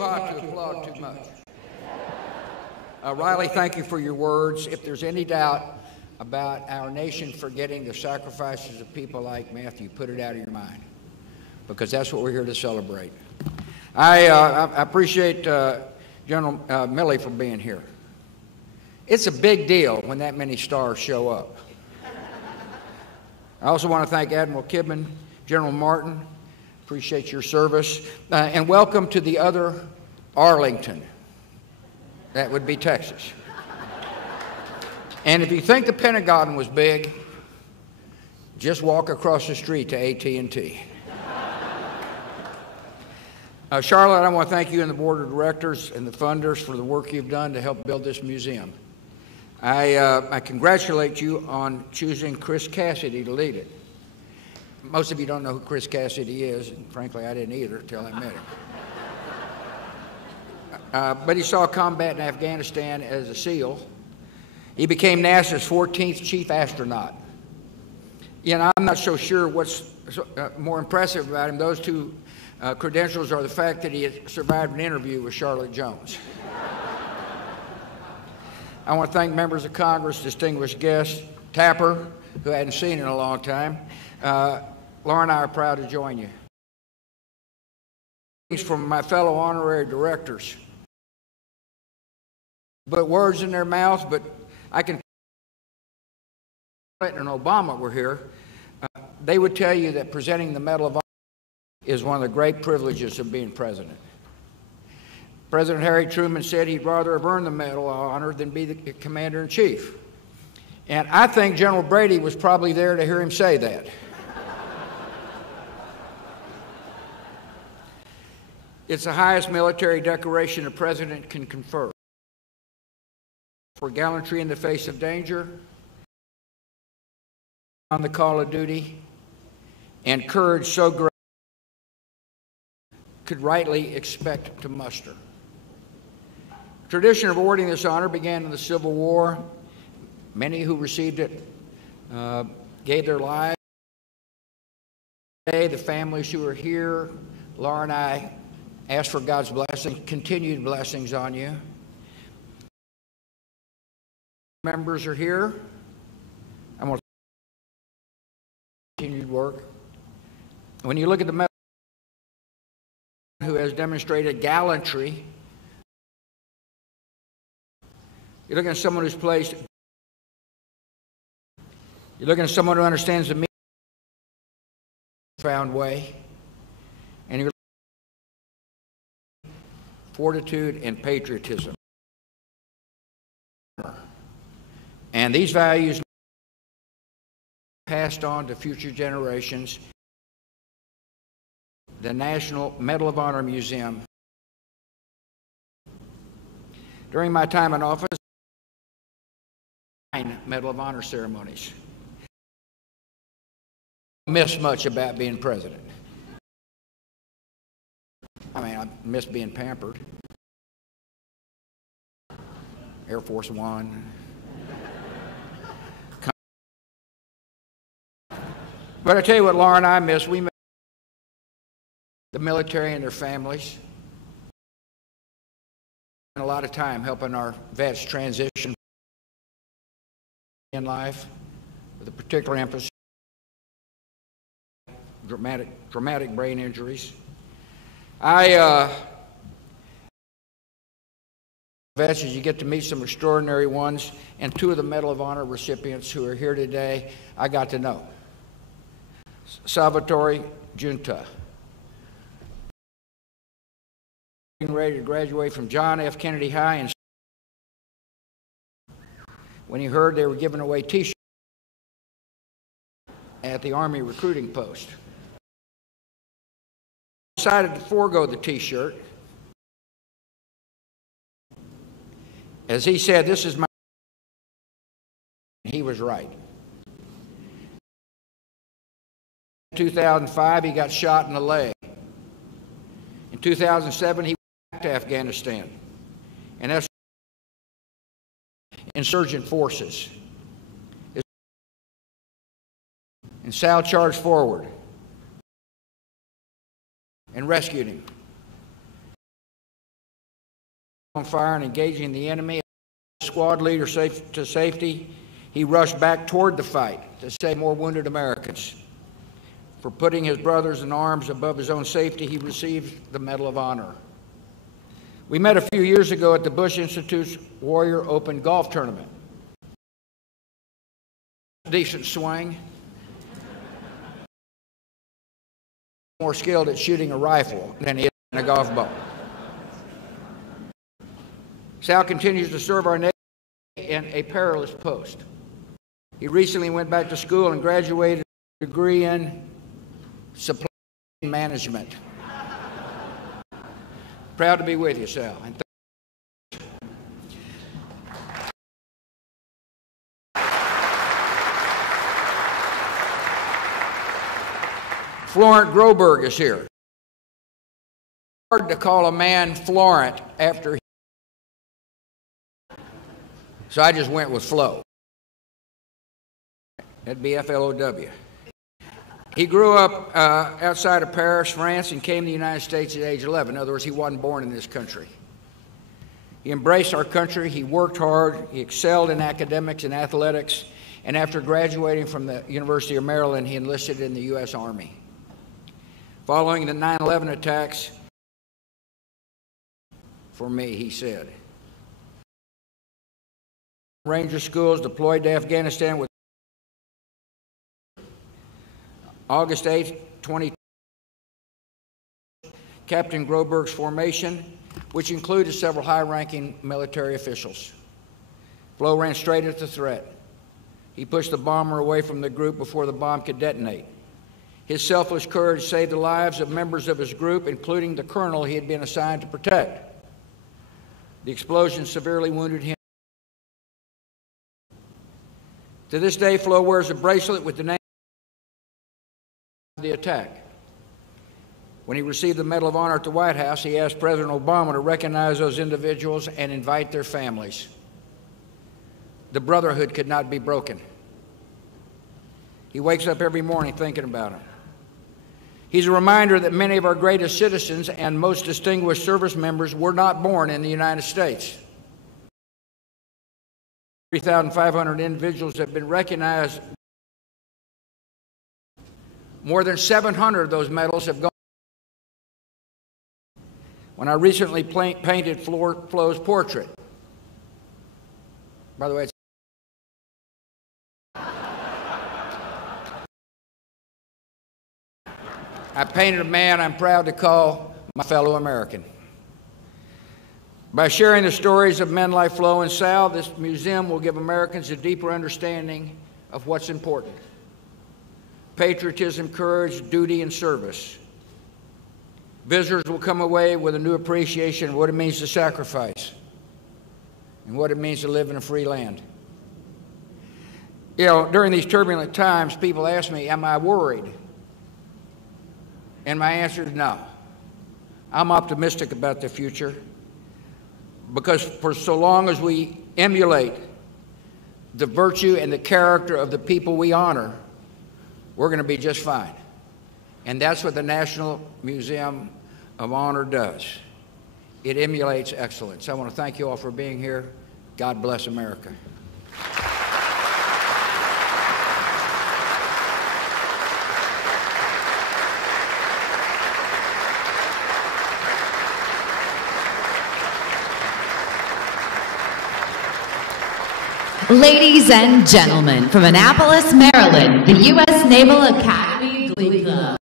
hot to applaud too much. Riley, thank you for your words. If there's any doubt about our nation forgetting the sacrifices of people like Matthew, put it out of your mind, because that's what we're here to celebrate. I appreciate General Milley for being here. It's a big deal when that many stars show up. I also want to thank Admiral Kidman, General Martin, appreciate your service, and welcome to the other Arlington. That would be Texas. And if you think the Pentagon was big, just walk across the street to AT&T. Charlotte, I want to thank you and the board of directors and the funders for the work you've done to help build this museum. I congratulate you on choosing Chris Cassidy to lead it. Most of you don't know who Chris Cassidy is, and frankly, I didn't either until I met him. But he saw combat in Afghanistan as a SEAL. He became NASA's 14th chief astronaut. You know, I'm not so sure what's more impressive about him. Those two credentials are the fact that he had survived an interview with Charlotte Jones. I want to thank members of Congress, distinguished guests, Tapper, who I hadn't seen in a long time. Laura and I are proud to join you. From my fellow honorary directors. Put words in their mouths, but I can. Clinton and Obama were here. They would tell you that presenting the Medal of Honor is one of the great privileges of being president. President Harry Truman said he'd rather have earned the Medal of Honor than be the commander-in-chief. And I think General Brady was probably there to hear him say that. It's the highest military decoration a president can confer. For gallantry in the face of danger, on the call of duty, and courage so great could rightly expect to muster. Tradition of awarding this honor began in the Civil War. Many who received it gave their lives. Today, the families who are here, Laura and I ask for God's blessing, continued blessings on you. Members are here. I want to continued work. When you look at the medal, who has demonstrated gallantry, you're looking at someone who's placed. You're looking at someone who understands the meaning in a profound way, and you're fortitude and patriotism. And these values passed on to future generations. The National Medal of Honor Museum. During my time in office, 9 Medal of Honor ceremonies. I miss much about being president. I mean, I miss being pampered. Air Force One. But I tell you what Laura and I miss. We miss the military and their families. And a lot of time helping our vets transition in life with a particular emphasis on dramatic brain injuries. Vets, as you get to meet some extraordinary ones, and 2 of the Medal of Honor recipients who are here today, I got to know. Salvatore Giunta, ready to graduate from John F. Kennedy High, and when he heard they were giving away T-shirts at the Army recruiting post, he decided to forego the T-shirt. As he said, "This is my," he was right. In 2005, he got shot in the leg. In 2007, he went back to Afghanistan, and that's insurgent forces. And Sal charged forward and rescued him. on fire and engaging the enemy. Squad leader to safety, he rushed back toward the fight to save more wounded Americans. For putting his brothers in arms above his own safety, he received the Medal of Honor. We met a few years ago at the Bush Institute's Warrior Open golf tournament. Decent swing. More skilled at shooting a rifle than he is in a golf ball. Sal continues to serve our nation in a perilous post. He recently went back to school and graduated with a degree in supply chain management. Proud to be with you, Sal. And Florent Groberg is here. Hard to call a man Florent after so I just went with Flo. That'd be F-L-O-W. He grew up outside of Paris, France, and came to the United States at age 11. In other words, he wasn't born in this country. He embraced our country. He worked hard. He excelled in academics and athletics. And after graduating from the University of Maryland, he enlisted in the U.S. Army. Following the 9/11 attacks, for me, he said, Ranger schools deployed to Afghanistan with August 8, 2020, Captain Groberg's formation, which included several high-ranking military officials. Flo ran straight at the threat. He pushed the bomber away from the group before the bomb could detonate. His selfless courage saved the lives of members of his group, including the colonel he had been assigned to protect. The explosion severely wounded him. To this day, Flo wears a bracelet with the name of the attack. When he received the Medal of Honor at the White House, he asked President Obama to recognize those individuals and invite their families. The brotherhood could not be broken. He wakes up every morning thinking about them. He's a reminder that many of our greatest citizens and most distinguished service members were not born in the United States. 3,500 individuals have been recognized. More than 700 of those medals have gone. When I recently painted Flo's portrait, by the way, I painted a man I'm proud to call my fellow American. By sharing the stories of men like Flo and Sal, this museum will give Americans a deeper understanding of what's important: patriotism, courage, duty, and service. Visitors will come away with a new appreciation of what it means to sacrifice and what it means to live in a free land. You know, during these turbulent times, people ask me, am I worried? And my answer is no. I'm optimistic about the future, because for so long as we emulate the virtue and the character of the people we honor, we're going to be just fine. And that's what the National Museum of Honor does. It emulates excellence. I want to thank you all for being here. God bless America. Ladies and gentlemen, from Annapolis, Maryland, the U.S. Naval Academy Glee Club.